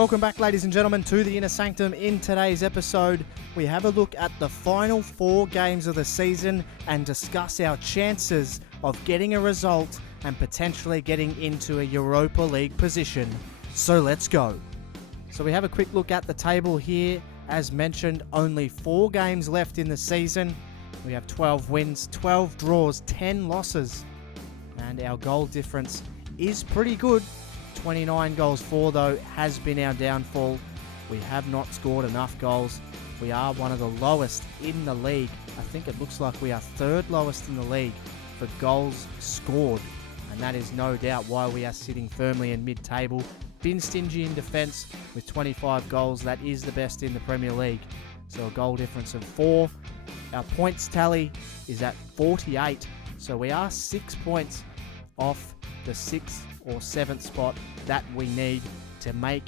Welcome back, ladies and gentlemen, to the Inner Sanctum. In today's episode, we have a look at the final 4 games of the season and discuss our chances of getting a result and potentially getting into a Europa League position. So let's go. So we have a quick look at the table here. As mentioned, only 4 games left in the season. We have 12 wins, 12 draws, 10 losses. And our goal difference is pretty good. 29 goals for, though, has been our downfall. We have not scored enough goals. We are one of the lowest in the league. I think it looks like we are 3rd lowest in the league for goals scored. And that is no doubt why we are sitting firmly in mid-table. Been stingy in defence with 25 goals. That is the best in the Premier League. So a goal difference of 4. Our points tally is at 48. So we are 6 points off the 6th or 7th spot that we need to make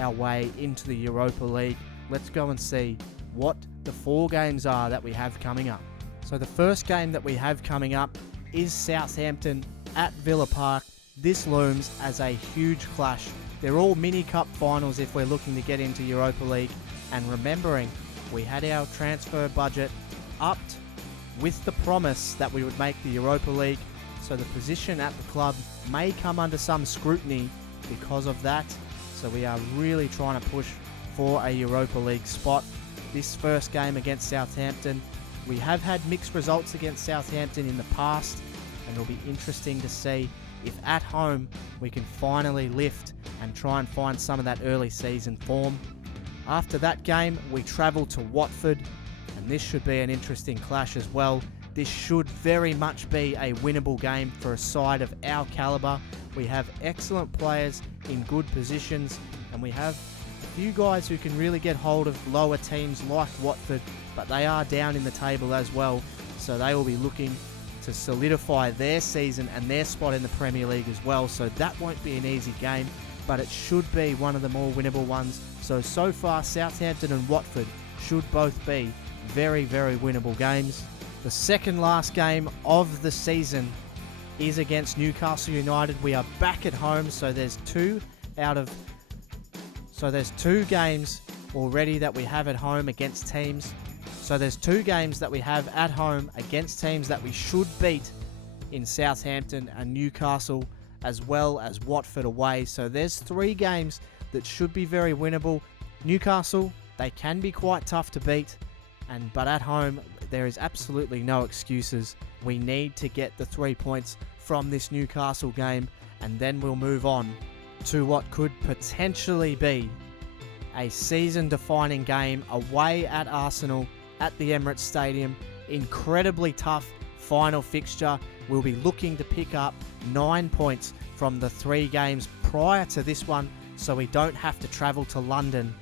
our way into the Europa League. Let's go and see what the 4 games are that we have coming up. So the first game that we have coming up is Southampton at Villa Park. This looms as a huge clash. They're all mini cup finals if we're looking to get into Europa League. And remembering, we had our transfer budget upped with the promise that we would make the Europa League. So the position at the club may come under some scrutiny because of that. So we are really trying to push for a Europa League spot. This first game against Southampton, we have had mixed results against Southampton in the past, and it'll be interesting to see if at home we can finally lift and try and find some of that early season form. After that game, we travel to Watford, and this should be an interesting clash as well. This should very much be a winnable game for a side of our calibre. We have excellent players in good positions, and we have a few guys who can really get hold of lower teams like Watford, but they are down in the table as well, so they will be looking to solidify their season and their spot in the Premier League as well. So that won't be an easy game, but it should be one of the more winnable ones. So far, Southampton and Watford should both be very, very winnable games. The second last game of the season is against Newcastle United. We are back at home, so there's 2 games already that we have at home against teams. So there's 2 games that we have at home against teams that we should beat in Southampton and Newcastle, as well as Watford away. So there's 3 games that should be very winnable. Newcastle, they can be quite tough to beat, but at home, there is absolutely no excuses. We need to get the 3 points from this Newcastle game, and then we'll move on to what could potentially be a season-defining game away at Arsenal at the Emirates Stadium. Incredibly tough final fixture. We'll be looking to pick up 9 points from the 3 games prior to this one, so we don't have to travel to London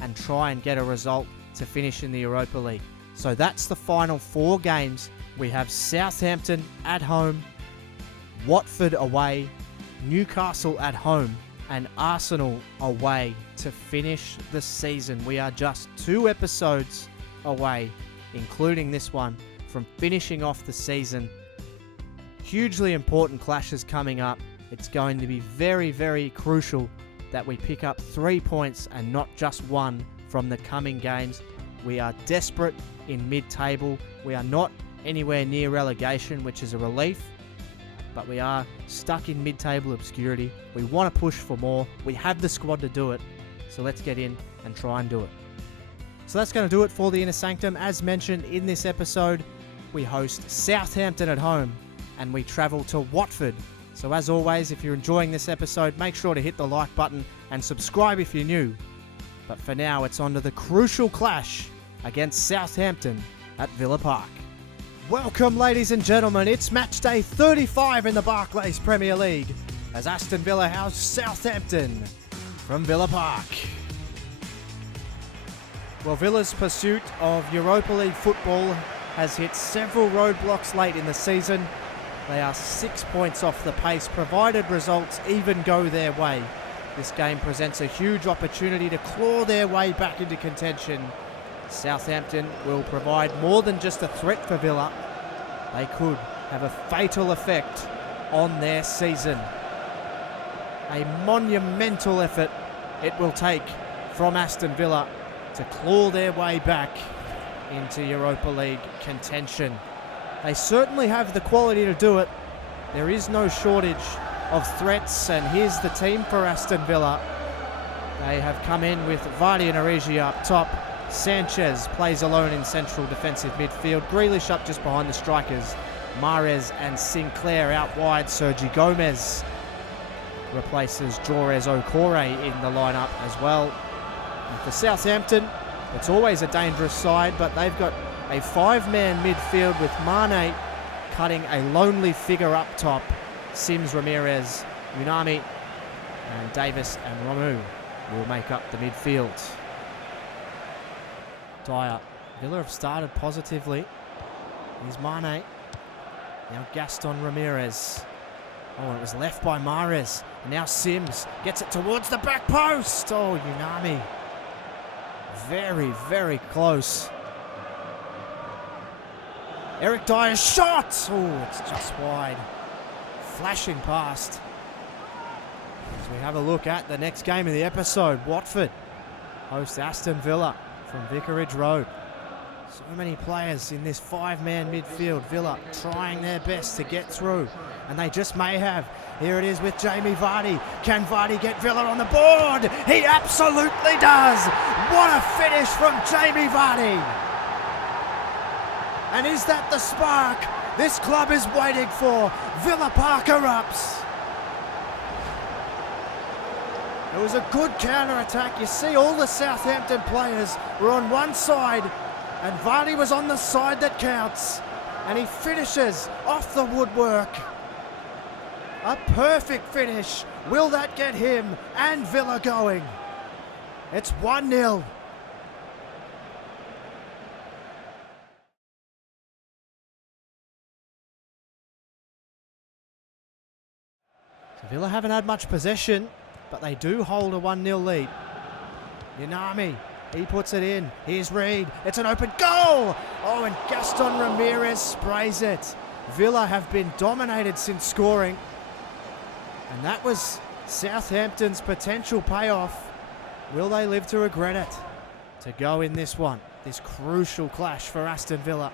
and try and get a result to finish in the Europa League. So that's the final 4 games. We have Southampton at home, Watford away, Newcastle at home, and Arsenal away to finish the season. We are just 2 episodes away, including this one, from finishing off the season. Hugely important clashes coming up. It's going to be very, very crucial that we pick up 3 points and not just 1 from the coming games. We are desperate in mid-table. We are not anywhere near relegation, which is a relief, but we are stuck in mid-table obscurity. We want to push for more. We have the squad to do it, so let's get in and try and do it. So that's going to do it for the Inner Sanctum. As mentioned in this episode, we host Southampton at home, and we travel to Watford. So as always, if you're enjoying this episode, make sure to hit the like button and subscribe if you're new. But for now, it's on to the crucial clash against Southampton at Villa Park. Welcome, ladies and gentlemen. It's match day 35 in the Barclays Premier League as Aston Villa house Southampton from Villa Park. Well, Villa's pursuit of Europa League football has hit several roadblocks late in the season. They are 6 points off the pace, provided results even go their way. This game presents a huge opportunity to claw their way back into contention. Southampton will provide more than just a threat for Villa. They could have a fatal effect on their season. A monumental effort it will take from Aston Villa to claw their way back into Europa League contention. They certainly have the quality to do it. There is no shortage of threats, and here's the team for Aston Villa. They have come in with Vardy and Origi up top. Sanchez plays alone in central defensive midfield. Grealish up just behind the strikers. Mahrez and Sinclair out wide. Sergi Gomez replaces Jores Okore in the lineup as well. And for Southampton, it's always a dangerous side, but they've got a five-man midfield with Mane cutting a lonely figure up top. Sims, Ramirez, Unami, and Davis and Romu will make up the midfield. Dyer. Villa have started positively. Here's Mane. Now Gaston Ramirez. Oh, it was left by Mahrez. And now Sims gets it towards the back post. Oh, Unami. Very, very close. Eric Dyer's shot. Oh, it's just wide. Flashing past. As we have a look at the next game of the episode, Watford host Aston Villa from Vicarage Road. So many players in this five-man midfield. Villa trying their best to get through, and they just may have. Here it is with Jamie Vardy. Can Vardy get Villa on the board? He absolutely does. What a finish from Jamie Vardy. And is that the spark this club is waiting for? Villa Park erupts. It was a good counter-attack. You see all the Southampton players were on one side, and Vardy was on the side that counts. And he finishes off the woodwork. A perfect finish. Will that get him and Villa going? It's 1-0. So Villa haven't had much possession, but they do hold a 1-0 lead. Unami, he puts it in. Here's Reed. It's an open goal. Oh, and Gaston Ramirez sprays it. Villa have been dominated since scoring. And that was Southampton's potential payoff. Will they live to regret it? To go in this one, this crucial clash for Aston Villa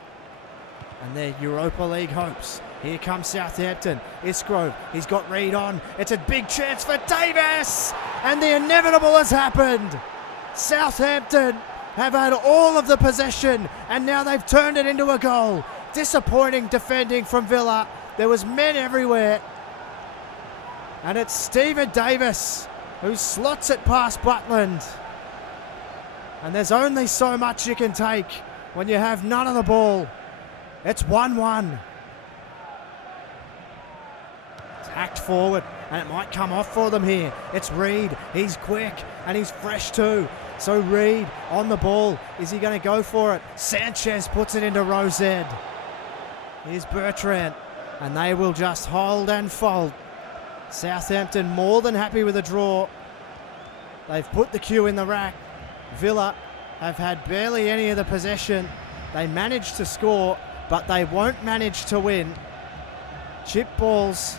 and their Europa League hopes. Here comes Southampton. Isgrove, he's got Reed on. It's a big chance for Davis. And the inevitable has happened. Southampton have had all of the possession, and now they've turned it into a goal. Disappointing defending from Villa. There was men everywhere. And it's Steven Davis who slots it past Butland. And there's only so much you can take when you have none of the ball. It's 1-1. It's hacked forward, and it might come off for them here. It's Reed. He's quick, and he's fresh too. So Reed on the ball. Is he going to go for it? Sanchez puts it into Rosed. Here's Bertrand, and they will just hold and fold. Southampton more than happy with a draw. They've put the cue in the rack. Villa have had barely any of the possession. They managed to score, but they won't manage to win. Chip balls,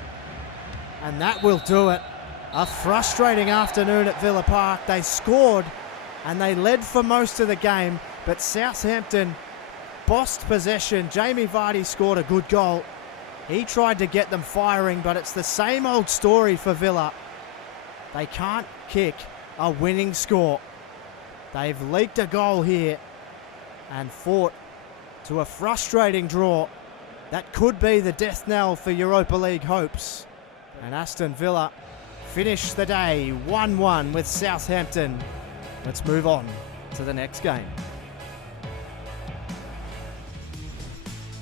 and that will do it. A frustrating afternoon at Villa Park. They scored, and they led for most of the game, but Southampton bossed possession. Jamie Vardy scored a good goal. He tried to get them firing, but it's the same old story for Villa. They can't kick a winning score. They've leaked a goal here and fought to a frustrating draw. That could be the death knell for Europa League hopes. And Aston Villa finish the day 1-1 with Southampton. Let's move on to the next game.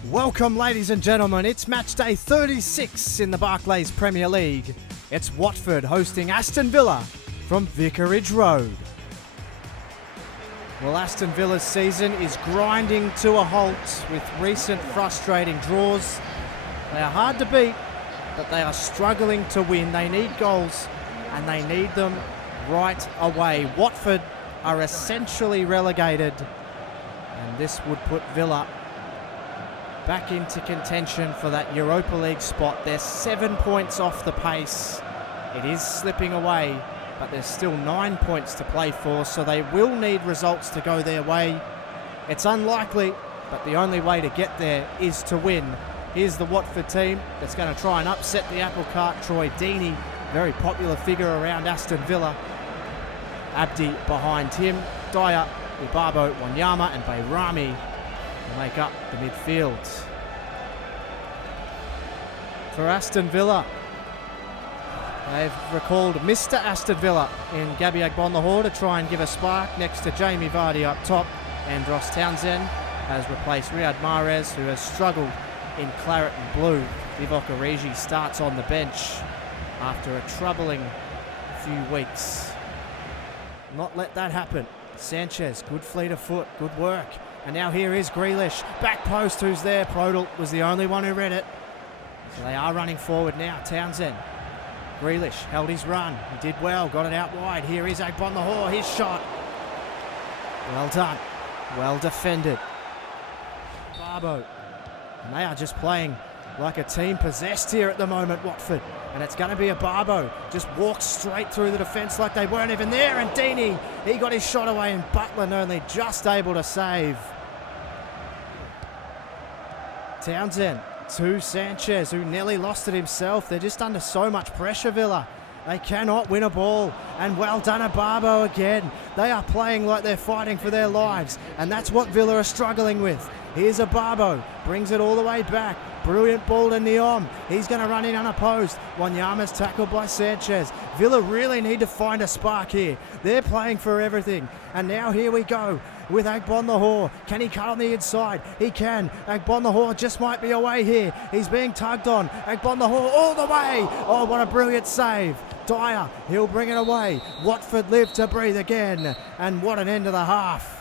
Welcome, ladies and gentlemen. It's match day 36 in the Barclays Premier League. It's Watford hosting Aston Villa from Vicarage Road. Well, Aston Villa's season is grinding to a halt with recent frustrating draws. They are hard to beat, but they are struggling to win. They need goals, and they need them right away. Watford are essentially relegated, and this would put Villa back into contention for that Europa League spot. They're 7 points off the pace. It is slipping away but there's still 9 points to play for, so they will need results to go their way. It's unlikely, but the only way to get there is to win. Here's the Watford team that's going to try and upset the apple cart. Troy Deeney, very popular figure around Aston Villa. Abdi behind him. Dyer, Ibabo, Wanyama and Bayrami will make up the midfield. For Aston Villa, they've recalled Mr. Aston Villa in Gabby Agbonlahor to try and give a spark next to Jamie Vardy up top. Andros Townsend has replaced Riyad Mahrez, who has struggled in claret and blue. Divock Origi starts on the bench after a troubling few weeks. Not let that happen. Sanchez, good fleet of foot, good work. And now here is Grealish. Back post, who's there? Prodel was the only one who read it. So they are running forward now. Townsend. Grealish held his run. He did well, got it out wide. Here is Agbonlahor, his shot. Well done. Well defended. Barbo. And they are just playing like a team possessed here at the moment, Watford. And it's going to be a Barbo. Just walks straight through the defence like they weren't even there. And Deeney, he got his shot away and Butland only just able to save. Townsend to Sanchez, who nearly lost it himself. They're just under so much pressure, Villa. They cannot win a ball. And well done, Barbo again. They are playing like they're fighting for their lives. And that's what Villa are struggling with. Here's Barbo, brings it all the way back. Brilliant ball to Neom. He's going to run in unopposed. Wanyama's tackled by Sanchez. Villa really need to find a spark here. They're playing for everything. And now here we go with Agbonlahor. Can he cut on the inside? He can. Agbonlahor just might be away here. He's being tugged on. Agbonlahor all the way. Oh, what a brilliant save. Dyer, he'll bring it away. Watford live to breathe again. And what an end of the half.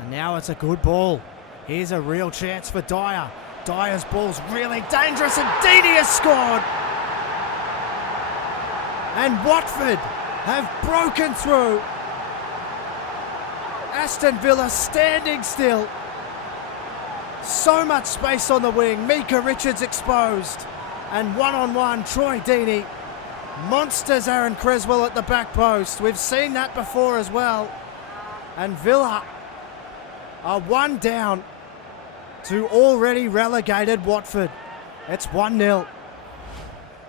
And now it's a good ball. Here's a real chance for Dyer. Dyer's ball's really dangerous and Deeney has scored. And Watford have broken through. Aston Villa standing still. So much space on the wing. Mika Richards exposed. And one-on-one, Troy Deeney. Monsters Aaron Creswell at the back post. We've seen that before as well. And Villa are one down to already relegated Watford. It's 1-0.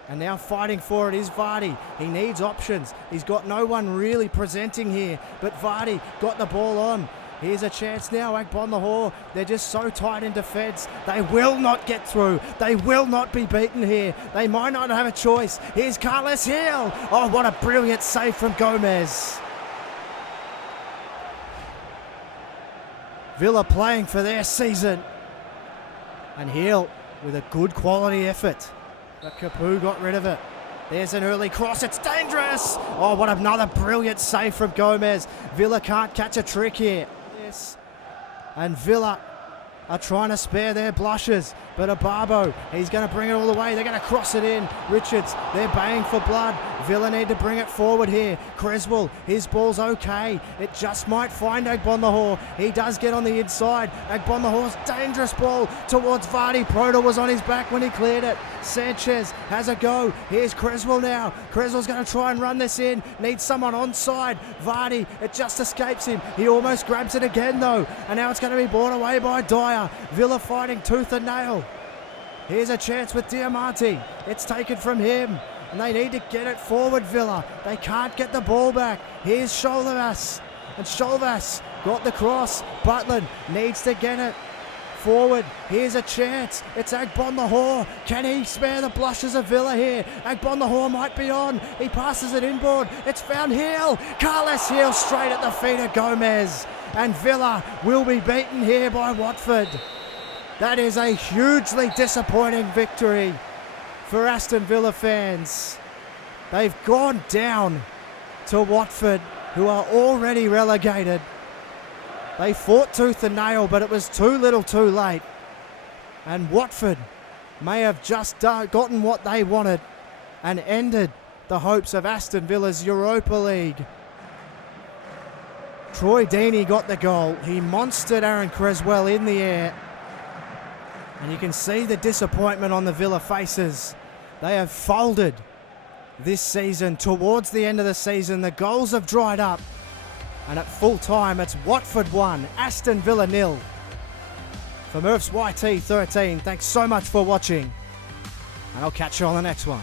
And now fighting for it is Vardy. He needs options. He's got no one really presenting here. But Vardy got the ball on. Here's a chance now, Agbonlahor. They're just so tight in defence. They will not get through. They will not be beaten here. They might not have a choice. Here's Carles Hill. Oh, what a brilliant save from Gomez. Villa playing for their season. And Hill with a good quality effort. But Capu got rid of it. There's an early cross. It's dangerous. Oh, what another brilliant save from Gomez. Villa can't catch a trick here. Yes. And Villa are trying to spare their blushes. But Barbo, he's going to bring it all the way. They're going to cross it in. Richards, they're baying for blood. Villa need to bring it forward here. Creswell, his ball's okay. It just might find Agbonlahor. He does get on the inside. Agbonlahor's dangerous ball towards Vardy. Prodel was on his back when he cleared it. Sanchez has a go. Here's Creswell now. Creswell's going to try and run this in. Needs someone onside. Vardy, it just escapes him. He almost grabs it again though. And now it's going to be borne away by Dyer. Villa fighting tooth and nail. Here's a chance with Diamante. It's taken from him. And they need to get it forward, Villa. They can't get the ball back. Here's Sholvas. And Sholvas got the cross. Butland needs to get it forward. Here's a chance. It's Agbonlahor. Can he spare the blushes of Villa here? Agbonlahor might be on. He passes it inboard. It's found Hill. Carles Hill straight at the feet of Gomez. And Villa will be beaten here by Watford. That is a hugely disappointing victory for Aston Villa fans. They've gone down to Watford, who are already relegated. They fought tooth and nail, but it was too little too late. And Watford may have just gotten what they wanted and ended the hopes of Aston Villa's Europa League. Troy Deeney got the goal. He monstered Aaron Creswell in the air. And you can see the disappointment on the Villa faces. They have folded this season. Towards the end of the season, the goals have dried up. And at full time, it's Watford 1, Aston Villa 0. For Murph's YT13, thanks so much for watching. And I'll catch you on the next one.